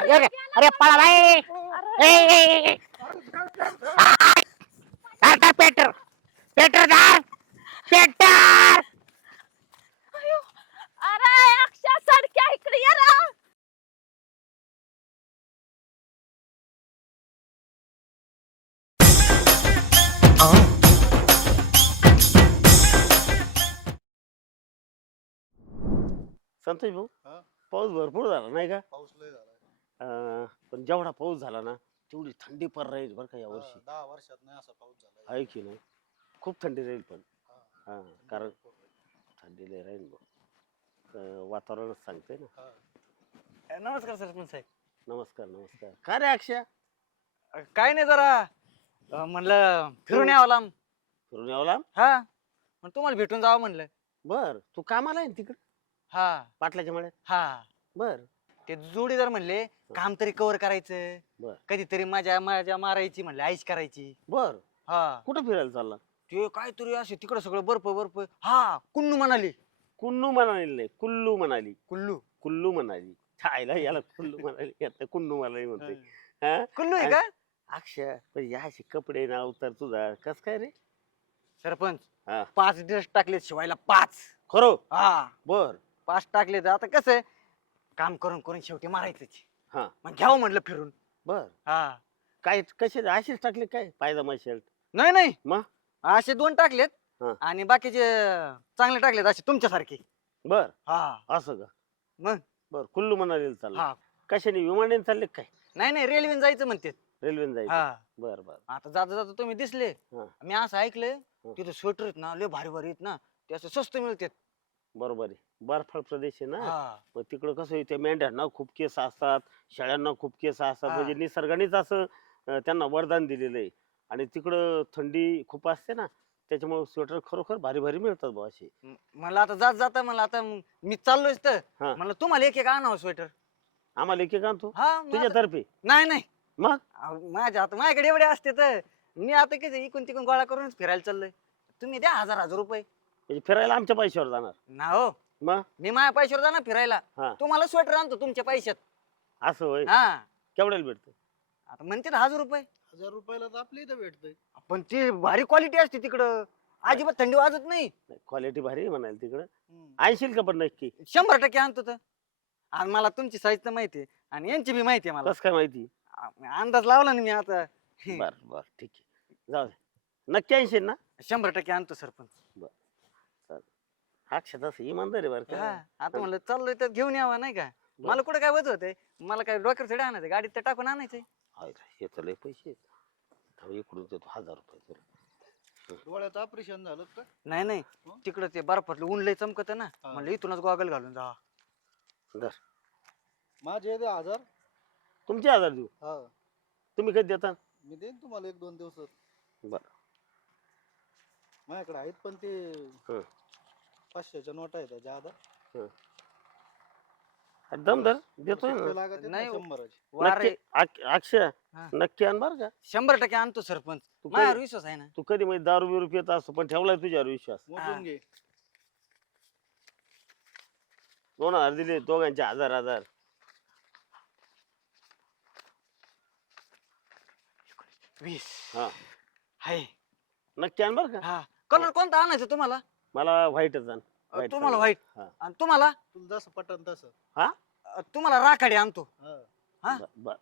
अरे अरे पळा बाई. ए, ए, ए, ए. धर, धर, पेटर. पेटर धर पेटर. अरे अक्षा सडक्या इकडे ये रा संतोष भाऊ हा? पाऊस भरपूर झाला नाही का? पाऊस लय झालाय अं, पण जेवढा पाऊस झाला ना तेवढी थंडी पण राहील बरं का या हा, वर्षी. दहा वर्षात नाही असा पाऊस झाला. आहे की नाही? खूप थंडी राहील पण. हा. हा कारण थंडी लय राहील भाऊ अं, वातावरणच सांगते ना. नमस्कार सरपंच साहेब. नमस्कार नमस्कार. काय रे अक्षय? अ, काय नाही जरा अ, म्हणलं फिरून यावं लांब. फिरून यावला हा मग तुम्हाला भेटून जावं म्हणलं. बर तू कामाला आहे ना तिकडे? हा. पाटलाच्या मळ्यात? हा. बर. ते जोडीदार म्हणले काम तरी कव्हर करायचं. बर. कधीतरी माझ्या माझ्या मारायची म्हणले आईश करायची. बर. हा. कुठं फिरायला चालला? ते काहीतरी असे तिकडं सगळं बर्फ बर्फ. हा कुन्नू म्हणाली. कुल्लू म्हणाली नाही कुल्लू म्हणाली. कुल्लू. कुल्लू म्हणाली. छायला याला कुल्लू म्हणाली. आता कुन्नू म्हणाली म्हणते. हा. कुल्लू आहे का? अक्षय पण या असे कपडे ना उतर तुझा. कस काय रे? सरपंच हा. पाच ड्रेस टाकले शिवायला पाच. खरो? हा. बर. पाच टाकले तर आता कसं आहे, काम करून करून शेवटी मारायचंच हा. मग घ्यावं म्हणलं फिरून. बर. हा. काय कसे असेच टाकले काय? पायजामा शर्ट नाही नाही. मग? असे दोन टाकलेत हा. आणि बाकीचे चांगले टाकलेत असे तुमच्यासारखे. बर. हा. असं का? मग? बर कुल्लू म्हणाले चाललं. हा. कशाने? विमानाने चालले काय? नाही नाही रेल्वेने जायचं म्हणते रेल्वेने जायचं. बर बर. आता जाता जाता तुम्ही दिसले. हा. मी असं ऐकलंय. तिथे स्वेटर आहेत ना लय भारी भारी आहेत ना ते असं स्वस्त मिळतात. बरोबर आहे. बर्फाळ प्रदेश आहे ना? हा. मग तिकडं कसं आहे त्या मेंढ्यांना खूप केस असतात शेळ्यांना खूप केस असतात. हा. म्हणजे निसर्गानेच असं अं, त्यांना वरदान दिलेलं आहे. आणि तिकडं थंडी खूप असते ना त्याच्यामुळे स्वेटर खरोखर भारी भारी मिळतात बुवा असे. म- मला आता जात जाता मला आता म- मी चाललोच तर. हा. मला तुम्हाला एक एक आणावं स्वेटर. आम्हाला एक एक आणतो? हा मग आता- तुझ्यातर्फे नाही नाही. मग? अहो, माझ्या आता माझ्याकडे एवढे असते तर. मी आता कसं इकून तिकून गोळा करूनच फिरायला चाललोय. तुम्ही द्या हजार हजार रुपये. म्हणजे फिरायला आमच्या पैशावर जाणार. ना हो. मग? मी माझ्या पैशावर जाणार फिरायला. हा. तुम्हाला स्वेटर आणतो तुमच्या पैशात. असं होय? हा. केवढ्याला भेटतं आता म्हणते ना हजार रुपये. हजार रुपयाला तर आपल्या इथं भेटतंय. पण ती भारी क्वालिटी असते तिकडं. अजिबात थंडी वाजत नाही. क्वालिटी भारी आहे म्हणाल तिकडं. ऐंशील का पण नक्की? शंभर टक्के आणतो तर. आणि मला तुमची साईज तर माहिती आहे. आणि यांची बी माहिती आहे मला. कस काय माहिती? आ- अंदाज लावला ना मी आता. बर बर ठीक आहे. जाऊ दे. नक्की ऐंशील ना? शंभर टक्के आणतो सरपंच. अक्षत असं इमानदार बरं हा, का आता म्हणलं चाललोय तर घेऊन यावा नाही का? मला कुठं काय वज होतंय मला काय डोक्यावर थोडी आणायचं गाडीत तर टाकून आणायचंय हाय रे, हे तर लय पैसे आहेत. थांब, इकडून देतो हजार रुपये तुला. डोळ्याचं ऑपरेशन झालं का? नाही नाही? तिकडं ते बर्फातलं ऊन लय चमकत ना. हा. म्हणलं इथूनच गॉगल घालून जा. धर. माझे ते हजार. तुमचे हजार देऊ? हा. तुम्ही कधी देता? मी देईन तुम्हाला एक दोन दिवसात. बर. माझ्याकडे आहेत पण ते हं. पाचशेच्या नोट आहेत त्याच्या आधार. दम धर देतोय ना. लागत नाही. शंभराचे. वार नक्की अक- अक्षय हा. नक्की आण बर का. शंभर टक्के आणतो सरपंच. तू माझ्यावर कधी विश्वास आहे ना. तू कधी म्हणजे दारू बिरू पित असतो पण ठेवलाय तुझ्यावर विश्वास. मोजून घे. दोन हजार दिले दोघांचे हजार हजार. वीस. हा. हाय. नक्की आण बर का. हा. कलर कोणता आणायचा तुम्हाला? मला व्हाईटच आण अ, White तुम्हाला. व्हाईट. हा. आणि तुम्हाला? तुला जसं पटन तसं. अ, तुम्हाला राखाडी आणतो. हा. हा? बर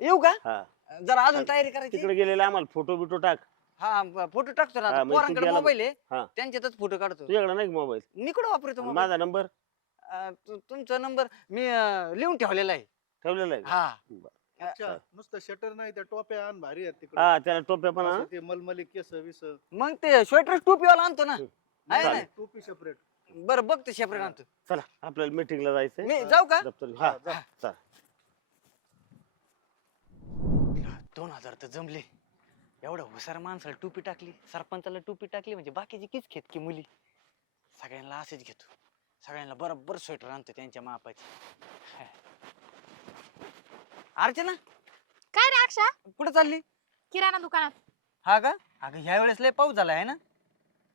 येऊ का? हा. जरा अजून तयारी करायची? तिकडे गेलेले आम्हाला फोटो बिटो टाक. हा फोटो टाकतो ना हा, आता. तू पोरांकडे गेला- मोबाईल हा. आहे त्यांच्यातच फोटो काढतो. तुझ्याकडे नाही मोबाईल मी कुठं वापरतो mobile? माझा नंबर अ, तु- तुमचा नंबर मी अ, लिहून ठेवलेला आहे. ठेवलेला आहे का? हा. बरं. अच्छा नुसतं शटर नाही त्या टोप्या आण भारी आहेत तिकडे. हा त्याला टोप्या पण आण. असं ते मलमली केस विस. मग ते स्वेटर टोपीवाला आणतो ना. आहे टोपी सेपरेट बरं बघतो सेपरेट आणतो. चला आपल्याला मीटिंगला जायचंय. मी जाऊ का? हा, जा. चला. दोन हजार तर जमले. एवढं हुसार माणसाला टोपी टाकली सरपंचाला टोपी टाकली म्हणजे बाकीची किच घेत की मुली? सगळ्यांना असेच घेतो. सगळ्यांना बरोबर स्वेटर आणतो त्यांच्या मापाची. अर्चना काय रे अक्षा? कुठं चालली? किराणा दुकानात. हा का? अगं ह्या वेळेस लय पाऊस झाला आहे ना?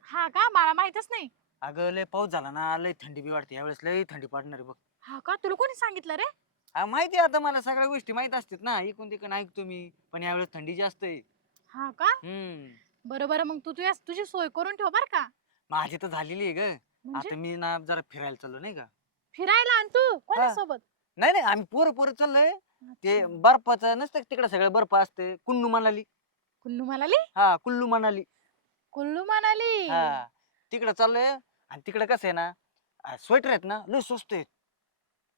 हा का? मला माहितच नाही. अगं लय पाऊस झाला ना लय थंडी बी वाटते. यावेळेस लय थंडी पडणार आहे बघ. हा का? तुला कोणी सांगितलं रे? हा माहिती आहे आता मला. सगळ्या गोष्टी माहीत असतात ना. इकून तिकडून ऐकतो मी पण यावेळेस थंडी जास्त आहे. हा का? हम्म. बरं बरं मग तू तुझ्या तुझी सोय करून ठेव बर का. माझी तर झालेली आहे ग. म्हणजे? आता मी ना जरा फिरायला चाललो नाही का? फिरायला आणि तू कोणासोबत? नाही नाही आम्ही पोरं पोरं चाललोय. ते. बर्फाचं नसतं तिकडे सगळं बर्फ असते? कुल्लू मनाली. कुल्लू मनाली? हा कुल्लू मनाली. कुल्लू मनाली? हा तिकडे चाललोय आणि तिकडे कसं आहे ना स्वेटर आहेत ना लय स्वस्त आहेत.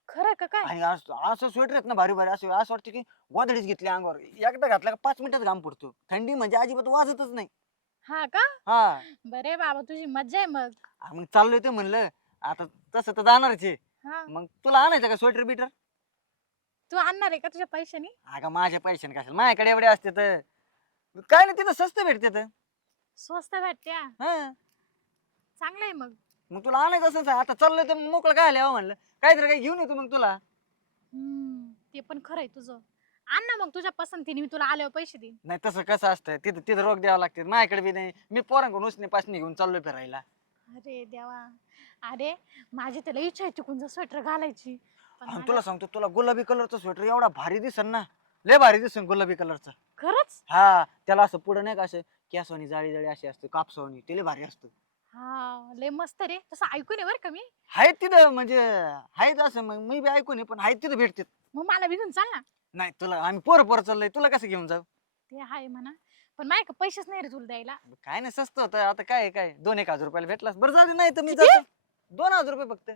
खरं का काय? आणि अस- असं स्वेटर आहेत ना भारी भारी. असं असं वाटतं की गोधडीच घेतली अंगावर. एकदा घातला का पाच मिनिटात घाम पडतो. थंडी म्हणजे अजिबात वाजतच नाही. हा का? हा. बरे बाबा तुझी मज्जा आहे मग. मग चाललोय ते म्हणलं आता तसं तर जाणारच आहे. हा. मग तुला आणायचं का स्वेटर बिटर तू आणणार आहे का तुझ्या पैशानी? अगं माझ्या पैशाने कशाला? माझ्याकडे एवढे असते तर. काय नाही तिथं स्वस्त भेटते तर. स्वस्त भेटत्या? हा. चांगलं आहे मग. मग तुला आणायचं तर आता चाललोय तर मग मोकळं काय आलं म्हणलं. काहीतरी काही घेऊन येतो मग तुला. हम्म ते पण खरंय तुझं. आण ना मग तुझ्या पसंतीने मी तुला आल्यावर पैसे देईन. नाही तसं कसं असतं? तिथं तिथं रोग द्यावं लागते. माझ्याकडे बी नाही. मी पोरांकडून उसने पासने घेऊन चाललोय फिरायला. अरे देवा. अरे माझी त्याला इच्छा आहे तिकून स्वेटर घालायची. आणि माझ्या- तुला सांगतो तुला गुलाबी कलरचा स्वेटर एवढा भारी दिसन ना. लय भारी दिसन गुलाबी कलरचा. खरंच? हा त्याला असं पुढं नाही का असं कॅसवानी जाळी जाळी अशी असते कापसावणी ते लय भारी असतं. हा लय मस्त रे. तसं ऐकून बरं का मी. आहेत तिथं म्हणजे आहेत असं मग मी बी ऐकून आहे, पण आहेत तिथं भेटतात. मग मला बी घेऊन चाल ना. नाही तुला आम्ही पोरं पोरं चाललोय तुला कसं घेऊन जाऊ? ते आहे म्हणा. पण माय का पैसेच नाही रे तुला द्यायला. काय नाही स्वस्त होतं. आता काय आहे, काय दोन एक हजार रुपयाला भेटलास. बरं झालं नाही तर मी किती? जातो. दोन हजार रुपये फक्त.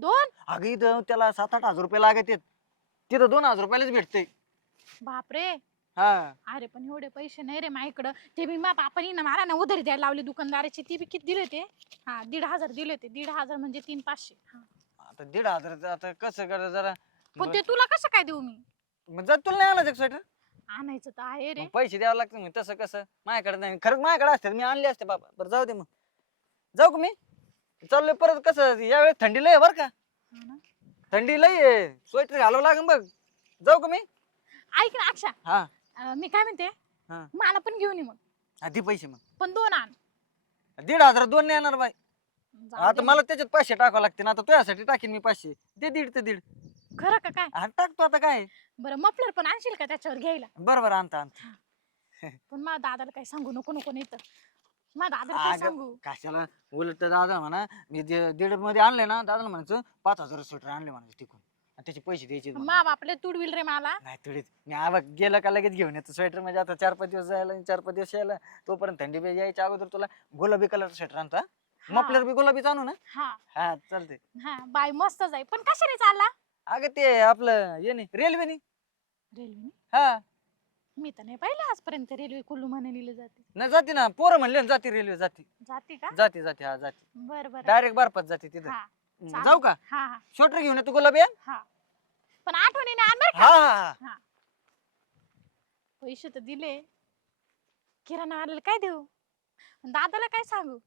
दोन? अगं इथं त्याला सात आठ हजार रुपये लागत तिथं दोन हजार रुपयालाच भेटते बापरे. हा. अरे पण एवढे पैसे नाही रे माझ्याकडं. ते मा बापानी ना मला ना उधारी द्यायला लावली दुकानदाराची. ती बी किती दिले ते? हा दीड हजार दिले होते दीड हजार म्हणजे तीन पाचशे. हा. आता दीड हजार आता कसं कर जरा? पण ते तुला कसं काय देऊ मी? मग जा तुला नाही आलं स्वेटर आणायचं तर आहे रे. पैसे द्यावं लागतं मग. तसं कसं? माझ्याकडे नाही. खरंच माझ्याकडे असते मी आणले असते बाबा. बरं जाऊ दे मग. जाऊ का मी? चाललोय परत कसं यावेळेस थंडी लय बरं का. हा ना. थंडी लय आहे. स्वेटर घालावं लागेल बघ. जाऊ का मी? ऐक ना अक्षा. हा. अं, मी काय म्हणते? हा. मला पण घेऊन ये मग. आधी पैसे मग. पण दोन आण. दीड हजार दोन नाही येणार बाई. जाऊ आता दे. मला त्याच्यात पाचशे टाकावं लागते ना आता तुझ्यासाठी टाकीन मी पाचशे दे दीड ते दीड. खरं का काय? हा टाकतो आता काय? बरं मफलर पण आणशील का त्याच्यावर घ्यायला? बरं बरं आणता. आणता पण मला दादाला काही सांगू नको नको नाही तर. काय अगं, सांगू? कशाला उलट दादा म्हणा मी दीडमध्ये आणले ना दादाला म्हणायचं पाच हजार स्वेटर आणले म्हणायचं तिकून. आणि त्याचे पैसे द्यायचे. मा बापले तुडविल रे मला. नाही थोडीच मी आवा गेलं का लगेच घेऊन येतो स्वेटर म्हणजे आता चार पाच दिवस जायला आणि चार पाच दिवस यायला. तोपर्यंत थंडी बी यायच्या अगोदर तुला गुलाबी कलर स्वेटर आणतो हा? मफलर बी गुलाबीच आणू ना? हा. हा चालते हा बाय मस्त जाई. पण कशाने चालला? अगं ते आपलं ये नाही रेल्वेनी. रेल्वे हा. मी तर नाही पाहिलं आजपर्यंत रेल्वे कुल्लू मनालीला जाते. नाही जाते ना. पोरं म्हणले ना जाते रेल्वे जाते. जाते का? जाते जाते हा जाते. बर बर. डायरेक्ट बर्फात जाते तिथं. हा. हम्म, चालेल. जाऊ का? हा हा. स्वेटर घेऊन येतो गुलाबी हा? हा. पण आठवणीने आण बरं का? हा हा, हा. पैसे तर दिले. किराणा वाल्याला काय देऊ? दादाला काय सांगू?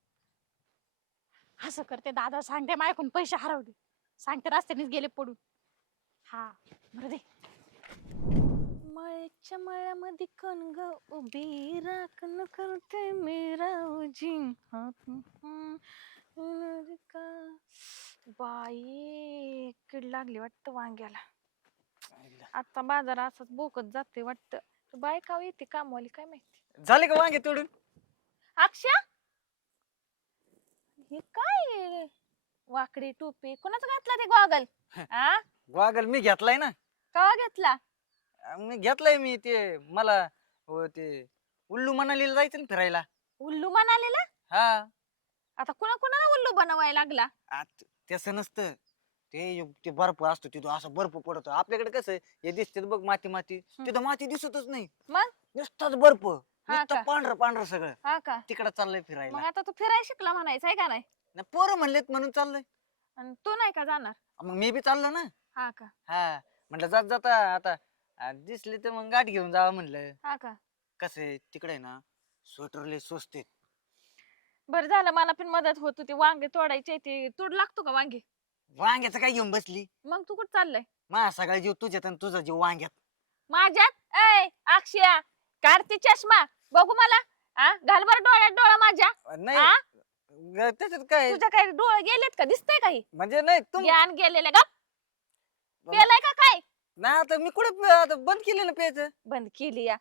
असं करते दादा सांगते माझ्याकडून पैसे हरवले. सांगते रस्त्यानेच गेले पडून. हा बरं दे. मळ्याच्या मळ्यामध्ये कोण ग उभी राखण करते मी रावजी. बाई कीड लागली वाटतं वांग्याला. आता बाजार असाच बोकत जाते वाटतं. बाय का येते कामवाली काय माहिती? झाले का वांगे तोडून? अक्षा हे काय? वाकडी टोपी. कोणाचं घातला ते गॉगल? आ? गॉगल मी घेतलाय ना. कवा घेतला? मी घेतलाय मी ते मला ते उल्लू मनालीला जायचं ना फिरायला. उल्लू म्हणालेला हा. आता कुणा कुणाला उल्लू बनवायला लागला? आत- तसं नसतं. ते यु- ते बर्फ असतो तिथं असं बर्फ पडतो. आपल्याकडे कसं आहे, हे दिसते बघ माती माती तिथं माती दिसतच नाही. मग? नुसताच बर्फ. का? नुसतं पांढरं पांढरं सगळं. हा का? तिकडं चाललंय मग फिरायला आता तू फिरायला शिकला म्हणायचं आहे का नाही? नाही, पोरं म्हणलेत म्हणून चाललंय. आणि तू नाही का जाणार? मग मी बी चाललो ना. हा का? हा. म्हणलं जात जाता आता दिसली तर मग गाठ घेऊन जावं म्हणलं. हा का? कसं आहे तिकडे ना स्वेटर लय स्वस्त आहेत. बरं झालं मला पण मदत होत होती. वांगे तोडायचे ते. तोड लागतो का वांगे? वांग्याचं काय घेऊन बसली? मग तू कुठं चाललंय? माझा सगळा जीव तुझ्यात आणि तुझा जीव वांग्यात. माझ्यात? ऐ अक्षया काढते चष्मा. बघू मला. आ घाल बरं डोळ्यात डोळा माझ्या. नाही आ? ग- त्याच्यात काय? तुझ्या काही डोळे गेलेत का? दिसतंय काही? म्हणजे नाही तुम ज्ञान गेलेले का पेलाय का काय? नाही आता मी कुठे प- आता बंद केलं ना प्यायचं बंद केली या.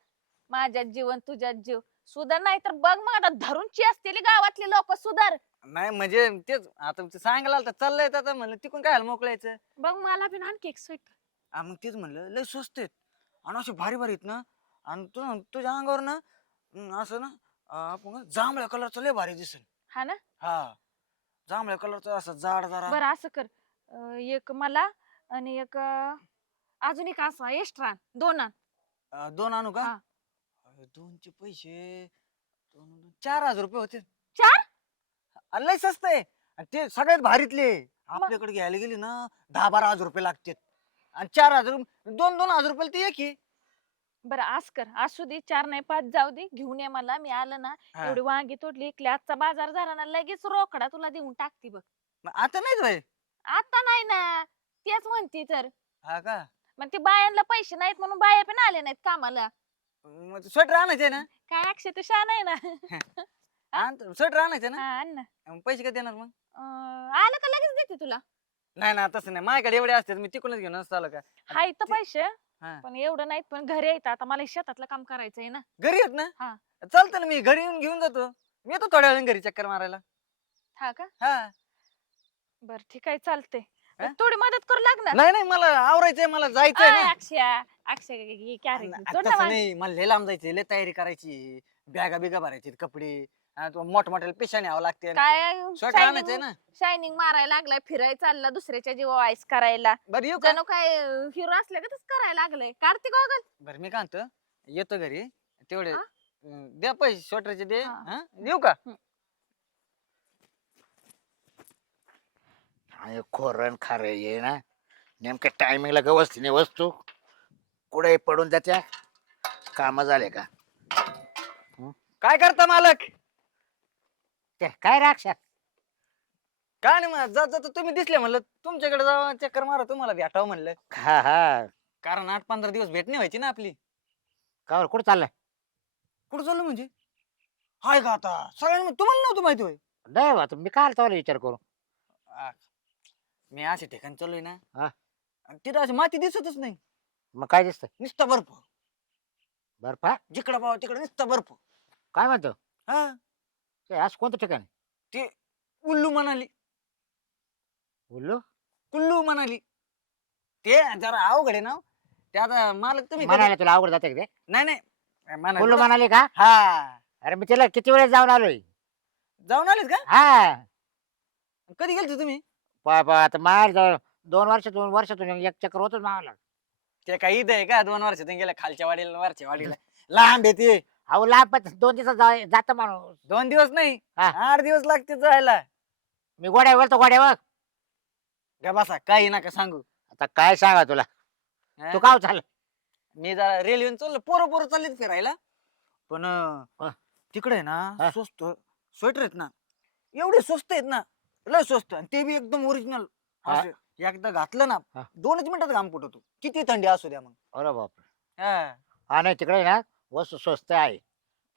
माझ्यात जीवन तुझ्यात जीव. सुधार नाही तर बघ मग आता धरूनची असतील गावातले लोक सुधार. नाही म्हणजे तेच आता ते सांगायला आलं चाललंय आता म्हणलं तिकून काय मोकळायचं? बघ मला पण आणखी एक स्वेटर हा मग तेच म्हणलं लय स्वस्त आहेत. आणि असे भारी भारी आहेत ना. आणि तू तुझ्या अंगावर ना अं, असं ना अं, आपण जांभळ्या कलरचं लय भारी दिसेल. हा ना? हा. जांभळ्या कलरचं असं जाड जरा. बरं असं कर. अं, एक मला आणि एक अं, अजून एक असा एक्स्ट्रा दोन आण. अं, दोन आणू का? हा. अरे, दोनचे पैसे. दोन दोन- चार हजार रुपये होते. चार? अरे, लय स्वस्त आहे. आणि ते सगळ्यात भारीतले आपल्याकडे घ्यायला गेली ना दहा बारा हजार रुपये लागतात. आणि चार हजार दोन दोन हजार रुपये ते एक आहे. बरं आज कर. असू दे चार नाही पाच जाऊ दे. घेऊन ये मला. मी आलं ना हा. एवढी वांगी तोडली इकली आजचा बाजार झाला ना लगेच रोकडा तुला देऊन टाकते बघ. मग आता नाहीच भाई आता नाही ना. तेच म्हणते तर. हा का? मग ते बायांना पैसे नाहीत म्हणून बाया पण आले नाहीत कामाला. मग स्वेटर आणायचे ना? काय अक्षय तू शान आहे ना? स्वेटर आणायचे ना? हा आण ना. मग पैसे कधी देणार मग? अं, आलं का लगेच देते तुला? नाही ना तसं नाही. माझ्याकडे एवढे असतात मी तिकडूनच घेऊन असतो आलं का? हाय तर ते- पैसे हा. पण एवढं नाहीत पण घरी येतात आता. मला शेतातलं काम करायचंय ना. घरी येत ना? हा. चालतं ना मी घरी येऊन घेऊन जातो. मी येतो थोड्या वेळाने घरी चक्कर मारायला. हा का? हा. बर ठीक आहे चालते हा? थोडी मदत करू लागणार. नाही नाही मला आवरायचंय मला जायचंय ना. अक्षय नाही, सोड ना तसं वांगी. नाही मला लय लांब जायचंय लय तयारी करायची. बॅगा बिगा भरायची कपडे. मोठमोठ्याला पिशा न्यावं लागते. काय आणायचंय शायनिंग ना. शायनिंग मारायला लागलाय फिरायला चालला दुसऱ्याच्या जीवा आईस करायला. बरं येऊ का? जणू काय हिरो असले का तसं करायला लागलंय. कार्तिक गोगल बरं मी काय म्हणतो येतो घरी. तेवढे हा? अं, द्या पैसे स्वेटरचे दे. हा. हा? येऊ का? खोरण खार ये ना. नेमक्या टायमिंगला गवसती नाही वस्तू कुठे पडून जात्या काम झाले का? काय करता मालक? ते काय राक्षा काय नाही जात जात तुम्ही दिसले म्हणलं. तुमच्याकडे जावा चक्कर मारा तुम्हाला भेटावं म्हणलं. हा हा. कारण आठ पंधरा दिवस भेट नाही व्हायची ना आपली. कावर कुठं चाललाय? कुठं चाललो म्हणजे? हाय का आता? सगळ्यांना तुम्हाला नव्हतं माहिती होय? नाही बा मी काय तुम्हाला विचार करू मी अशा ठिकाणी चाललोय ना हा. आणि तिथं अशी माती दिसतच नाही. मग काय दिसतंय? नुसतं बर्फ. बर्फ हा? जिकडं पाव तिकडं नुसतं बर्फ. काय म्हणतो? हा. ते आज कोणतं ठिकाण? उल्लू म्हणाली. बोललो कुल्लू म्हणाली. ते जरा अवघड आहे ना हो. ते आता मालक तुम्ही कधी- म्हणायला तुला अवघड जाते का ते? नाही नाही. म्हणाले. बोललो तर- म्हणाले का? हा. अरे मी तिला किती वेळेस जाऊन आलोय? जाऊन आलेत का? हा. कधी गेलते तुम्ही? बाबा आता मार दोन वर्ष दोन वर्षातून एक चक्कर होतच मावाला ते काही इथं आहे का? दोन वर्षातून गेल्या खालच्या वाडीला वरच्या वाडीला. लांब आहे ते. अहो लांब पण दोन दिवसात जात माणूस. दोन दिवस नाही हा. आठ दिवस लागते जायला. मी गोड्यावर तो गोड्यावर. गा बसा काही नका सांगू. आता काय सांगा तुला? हा? तू काव चाल मी जरा रेल्वेने चाललो पोरं पोरं चाललेत फिरायला. पण अं, हा. तिकडे हा. ना स्वस्त स्वेटर आहेत ना एवढे स्वस्त आहेत ना लय स्वस्त आणि ते बी एकदम ओरिजिनल हा. एकदा घातलं ना हा. दोनच मिनिटात घाम फुटतो. किती थंडी असू द्या मग. अरे बाप हा. हा नाही तिकडे ना वस्तू स्वस्त आहे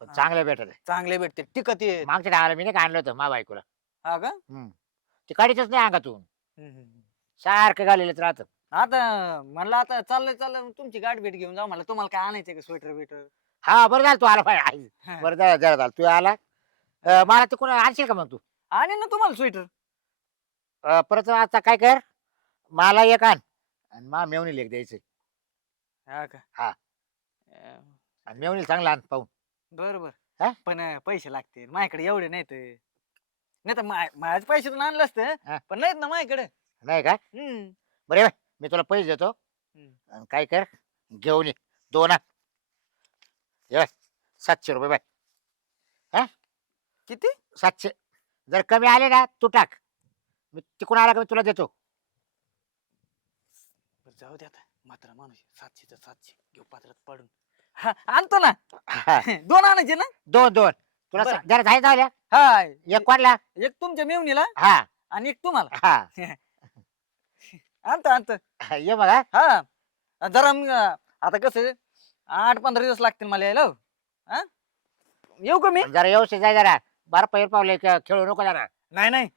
पण हा. चांगले भेटत आहे चांगले भेटते. टिकत ये मागच्या टाळाला मी नाही का आणलं होतं मा बायकोला. हा का? ती काढीच नाही अंगातून. हम्म, हम्म. सारखं घालेलंच राहत. आता म्हणलं आता चाललंय चाललंय मग तुमची गाठ भेट घेऊन जाऊ मला तुम्हाला काय आणायचंय का स्वेटर बिटर हा बरं झालं तू आला पाहिजे बरं झालं जरा झालं. तू आला. अं, मला तिकडून आणशील का मग तू? आणि ना तुम्हाला स्वेटर अं, परत आता काय कर? मला एक आण. आणि मा मेवणी लेख द्यायचं हा का? हा. अं, आणि मेवणी चांगला आण पाहून. बर हा? पण अं, पैसे लागतील. माझ्याकडे एवढे नाहीत. नाही तर माझ्या पैशातून आणलं हा. असतं पण नाहीत ना माझ्याकडे. नाही का? हम्म. बरे बाय. मी तुला पैसे देतो. हम्म. आणि काय कर? घेऊन ये. दोन आण. ये बाय, सातशे रुपये बाय. किती? सातशे. जर कमी आले ना तू टाक. मी तिकडून आला का मी तुला देतो? बरं, जाऊ दे आता. मात्र माणूस सातशे तर सातशे. घेऊ पात्रात पडून. हा आणतो ना. हा, दोन आणायचे ना? दोन दोन. तुला बरं. स- जरा जाय झाल्या? हा. एक कोणला? एक तुमच्या मेवणीला हा. आणि एक तुम्हाला. हा. आणतो आणतो. ये मग हा. जरा मग आता कसं आठ पंधरा दिवस लागतील मला यायला हो. हा? येऊ का मी? जरा व्यवस्थित जाय जरा. बारा पैर पावले खेळू नको जरा. नाही नाही.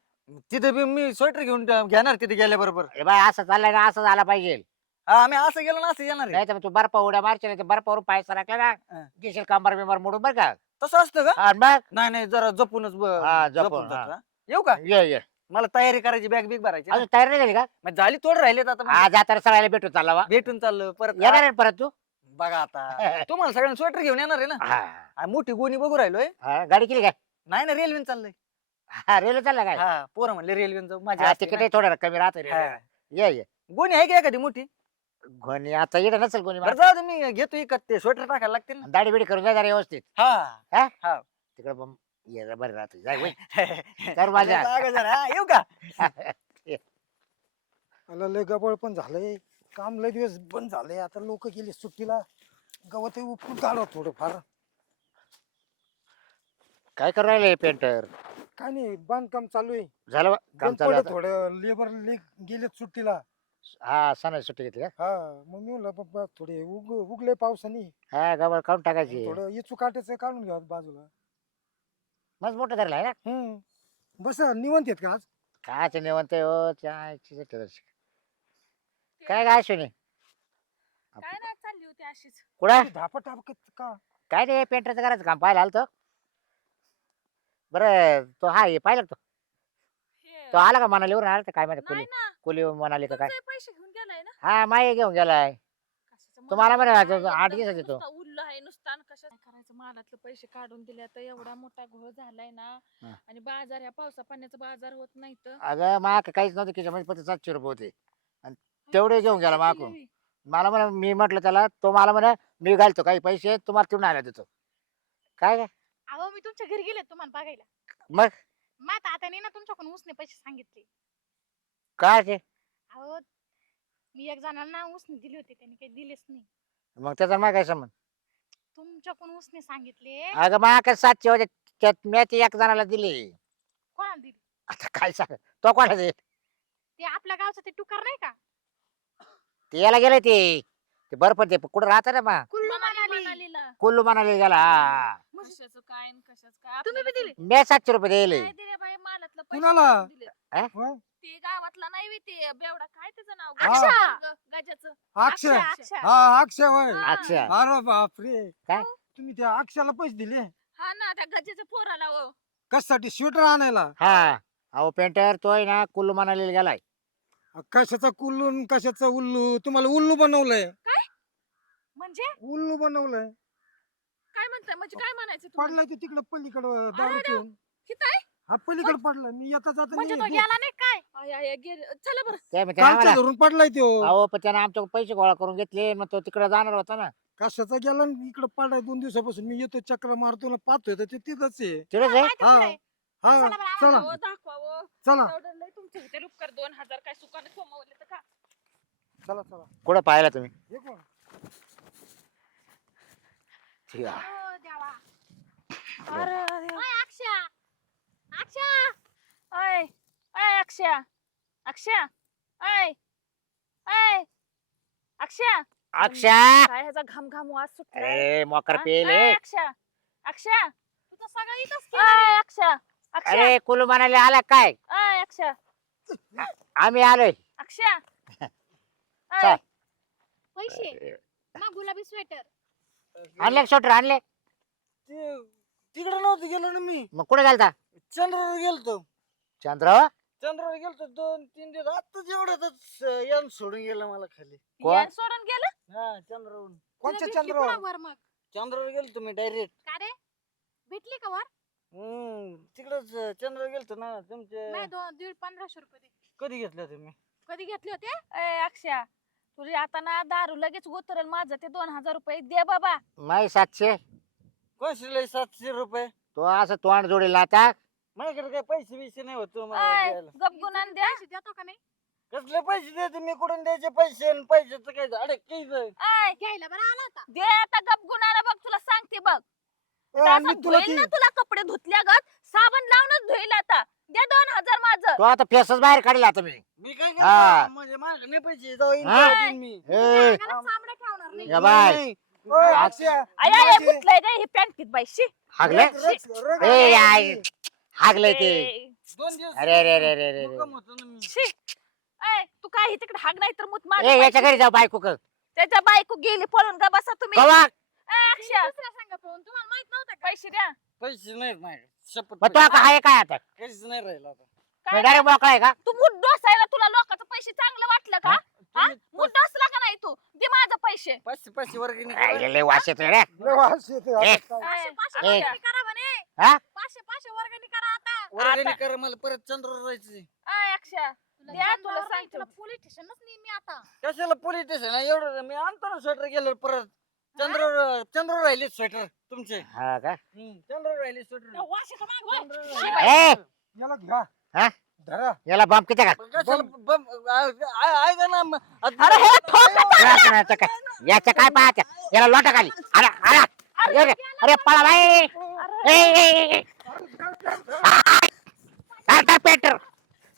तिथे बी मी स्वेटर घेऊन ट- घेणार तिथे गेल्या बरोबर बाय असं चाललंय ना असं झाला पाहिजे. हा आम्ही असं गेलो ना असं येणार आहे. नाही तर मग तू बर्फा उड्या मारच्या नाही तर बर्फावरून पाय सरकला ना हा. घेशील कांबार बिंबार मोडून बरं का? तसं असतं का? हा, मग? नाही नाही जरा जपूनच ब- हा, जपून, जपून. जातो, हा. येऊ का? ये ये. मला तयारी करायची बॅग बिग भरायची ना. अजून तयार नाही झाली का? मग झाली थोडं राहिलेत आता हा. जाताना सगळ्याला भेटून चालला वा. भेटून चाललं परत येणार आहे ना परत तू. बघा आता. तुम्हाला सगळ्यांना स्वेटर घेऊन येणार आहे ना? हा. आ, मोठी गोणी बघू राहिलोय. हा, गाडी केली काय? नाही ना रेल्वेने चाललंय. हा रेल्वे चालला काय? हा पोरं म्हणले रेल्वेने जाऊ माझी हा, असते तिकीट ना. थोडं कमी राहतं रे हा. ये ये. गोणी आहे का एखादी मोठी? घोणी आता येणं नसेल कोणी बरं जाऊ दे, मी घेतो इकत ते स्वेटर टाकायला लागतील ना. दाढी बिडी करून जा जरा व्यवस्थित. हा. तिकडे ये बरं राहतं जाय वय. कर माझ्या. जरा, हा, येऊ का? मला लय गबळ पण झालंय. काम लय दिवस बंद झालंय. आता लोक गेले सुट्टीला. गवत उपटून काढव थोडंफार. काय करू राहिले पेंटर? काय नाही बांधकाम चालू आहे. झालं बा? काम बंद चालू पडलं आता. थोडं लेबर गेलेत सुट्टीला. हा सणाची सुट्टी घेतली का? हा मग मी म्हणलं बाबा थोडे उग उगले पावसाने. हा गबळ काढून टाकायची. थोडं इचू काट्याचं काढून घ्या बाजूला. मग मोठं धरलं आहे ना? हम्म. बस निवंत आहेत का आज? काच निवंत हो चायची काय काय अश्विनी? काय नाही चालली होती अशीच. कुठं? धापा टाप का? काय नाही पेंटरचं करायचं काम पाहायला आलतो. बरं तो हा हे पाहिलं का तो? हे, तो आला का मनालीवरून आला तर काय माहिती नाही कुली ना. कुली मनाली का काय? तुमचे पैसे घेऊन गेलाय ना? हा माये घेऊन गेलाय. कशाचं तुम्हाला काय आता आठ एकदम दिवसाचे तो. नुसता उरलं आहे नुसता आणि कशा करायचं? मालातलं पैसे काढून दिले तर एवढा मोठा घोळ झालाय ना. हा. आणि बाजार ह्या पावसा पाण्याचा बाजार होत नाही तर? अगं मा काहीच नव्हतं त्याच्यामध्ये फक्त सातशे रुपये होते. आणि तेवढे घेऊन गेला मागून. मला म्हणा मी म्हटलं त्याला तो मला म्हणा मी घालतो काही पैसे तुम्हाला तिथून आला देतो. काय काय अहो मी तुमच्या घरी गेले तुम्हाला बघायला. मग? मग आता नाही ना तुमच्याकडून उसने पैसे सांगितले. काय ते अहो मी एक जणांना ना उसने दिले होते त्यांनी काही दिलेच नाही. मग त्याचा मग काय संबंध? तुमच्याकडून उसने सांगितले. अगं मा काय सातशे होते त्यात मी ते एक जणाला दिले. कोणाला दिले? आता काय सांग तो कोणा दे ते आपल्या गावचं ते टुकार नाही का? ते याला गेले ते. ते बर्फ ते कुठं राहतं ना मा कुल्लू कुल्लू मनाली गेला हा. कशाचं काय न कशाचं काय तुम्ही बी आपल्याला दिले मी सातशे रुपये दिले काय दिले बाई मालातलं पैसे कुणाला? काढून दिले. हा? होय? ते गावातला नाही बी ते बेवडा काय त्याचं नाव हा. गजा. ग- गजाचं अक्षय अक्षय, अक्षय. हा अक्षय होय हा. अच्छा अरे बापरे काय? तुम्ही त्या अक्षयाला पैसे दिले हा ना त्या गजाच्या पोराला हो कशासाठी स्वेटर आणायला हा अहो पेंटर तोय ना कुल्लू मनालीला गेलाय कशाचा कुल्लून कशाचा उल्लू तुम्हाला उल्लू बनवलंय म्हणजे? उल्लू बनवलंय. काय म्हणताय? म्हणजे काय म्हणायचं तुम्हाला? पडलाय ते तिकडे पलीकडं दारू अरे पिऊन हिथं आहे? हा पलीकडे पडलाय. मी येता जाता म्हणजे तो नाही गेला नाही काय? आय, आय, आय, गेले. चला बरं. ते म्हणते ना कालच्या मला, धरून पडलाय तो. अहो पण त्यानं आमच्या पैसे गोळा करून घेतले मग तो तिकडे जाणार होता ना. कशाचा गेला इकडे पडलाय दोन दिवसापासून. मी येतो चक्र मारतो ना पाहतोय तर ते तिथंच आहे. तिथेच आहे? माहिती हा. पुढे. हा चला बरं, चला. हो दाखवा चला. एवढं लय तुमचं इथे उपकार दोन हजार काय सुकाने सोमवले तर का? चला चला. कुठं पाहिला तुम्ही? हे कोण? ठीक आहे. हो देवा अरे अरे. ओय, अक्षय. अक्षय. अय अय अक्षय. अक्षय. अय अय अक्षय. अक्षा काय ह्याचा घाम घाम वास सुटलाय? अरे मोकर हा? पेल. अय, अक्षय. अक्षय. तू तर सगळं इथंच अय अक्षय. अक्षय. अरे कुल्लू मनाली आला काय? अय अक्षय. आम्ही आलोय. अक्षय. चल. अय पैसे मग गुलाबी स्वेटर. आणले शॉटर आणले. ते तिकडे नव्हतं गेलो ना मी. मग कुठे गेलता? चंद्रावर गेलतो. चंद्र चंद्रावर गेलतो दोन तीन दिवस. आताच एवढ्यातच यान सोडून गेलं मला खाली. कोण? यान सोडून गेलं? हा चंद्रावरून. कोणच्या तुला भेटली चंद्रावर? कोणावर मग? चंद्रावर गेलतो मी डायरेक्ट का रे? भेटली का वर? हम्म तिकडच चंद्रावर गेलतो ना तुमचे नाही दोन दीड पंधराशे रुपये दे. कधी घेतलं तुम्ही? कधी घेतले होते? अय अक्षय. तुझी आता ना दारू लगेच उतरल माझं ते दोन हजार रुपये दे बाबा. माई सातशे. कोणशी लय सातशे रुपये? तो असं तोंड जोडील आता माझ्याकडे काय पैसे बिसे नाही होत द्यायला. गपगुणान द्या. पैसे देतो का नाही? कसले पैसे देते? मी कुठून द्यायचे पैसे आणि पैशाचं काय अडे काही जाय. अय घ्यायला बरं आला होता. दे आता गपगुणाला बघ तुला सांगते बघ. मी तुला ना तुला कपडे धुतल्या गत साबण लावूनच धुईल आता. दे दोन हजार माझं. तो आता फेसच बाहेर काढला आता मी. मी काय हा. म्हणजे माझ्याकडे नाही पैसे जाऊ येईन. तेव्हा देईन मी. ए, अंगाला चामडं ठेवणार नाही. या बाय. नाही, ओय, अक्षय, आय आय माझे- कुठलंय रे हे पॅन्टीत बाई? शी. हागले? ए, आय. ते. ए, दोन दिवस अरे अरे अरे अरे अरे मुक्काम होतो ना मी. शी. ए तू काय तिकडे हाग नाही तर मुत ए माझ्या याच्या घरी जाऊ बायको क त्याच्या बायको गेली पळून का बसा तुम्ही. कवा? ए, अक्षय. दुसऱ्या सांगा पळून तुम्हाला माहीत नव्हतं का? पैसे द्या. पैसे नाही शपथ मग तो आता आहे काय आता? काहीच नाही राहिलं आता. काय डायरेक्ट मोकळा आहे का? तू मुठ डोसायला तुला लोकांचं पैसे चांगलं वाटलं का? हा? तुम्ही मुठ डोसला का नाही तू? दे माझं पैसे. पाचशे पाचशे वर्गणी काय करा. लय वास येतोय रे? लय वास येतोय आता ए. काय. पाचशे पाचशे ए. वर्गणी करा म्हणे. हा? पाचशे पाचशे वर्गणी करा आता. वर्गणी आता- करा मला परत चंद्र राहायचं आय अक्षय तुला द्या, तुला नाही, सांगतो. पोलीस स्टेशनच नाही मी आता. कशाला पोलीस स्टेशन एवढं मी आणतो ना स्वेटर गेलं परत. चंद्र चंद्र राहिले स्वेटर तुमचे. हा का? हम्म, चंद्र राहिले स्वेटर ए! याला घ्या हा? धरा. याला बॉम्ब किती का? बम ना म- अरे हे ठोक याचं काय? याचं काय पाहत्या याला लोटा खाली. अरे अरे अरे अरे पळा भाई ए, ए, ए, ए. धर, धर, पेटर.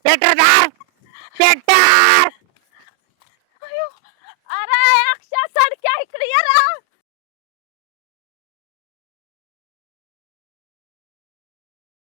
पेटर धर. पेटर. अरे अक्षय सडक्या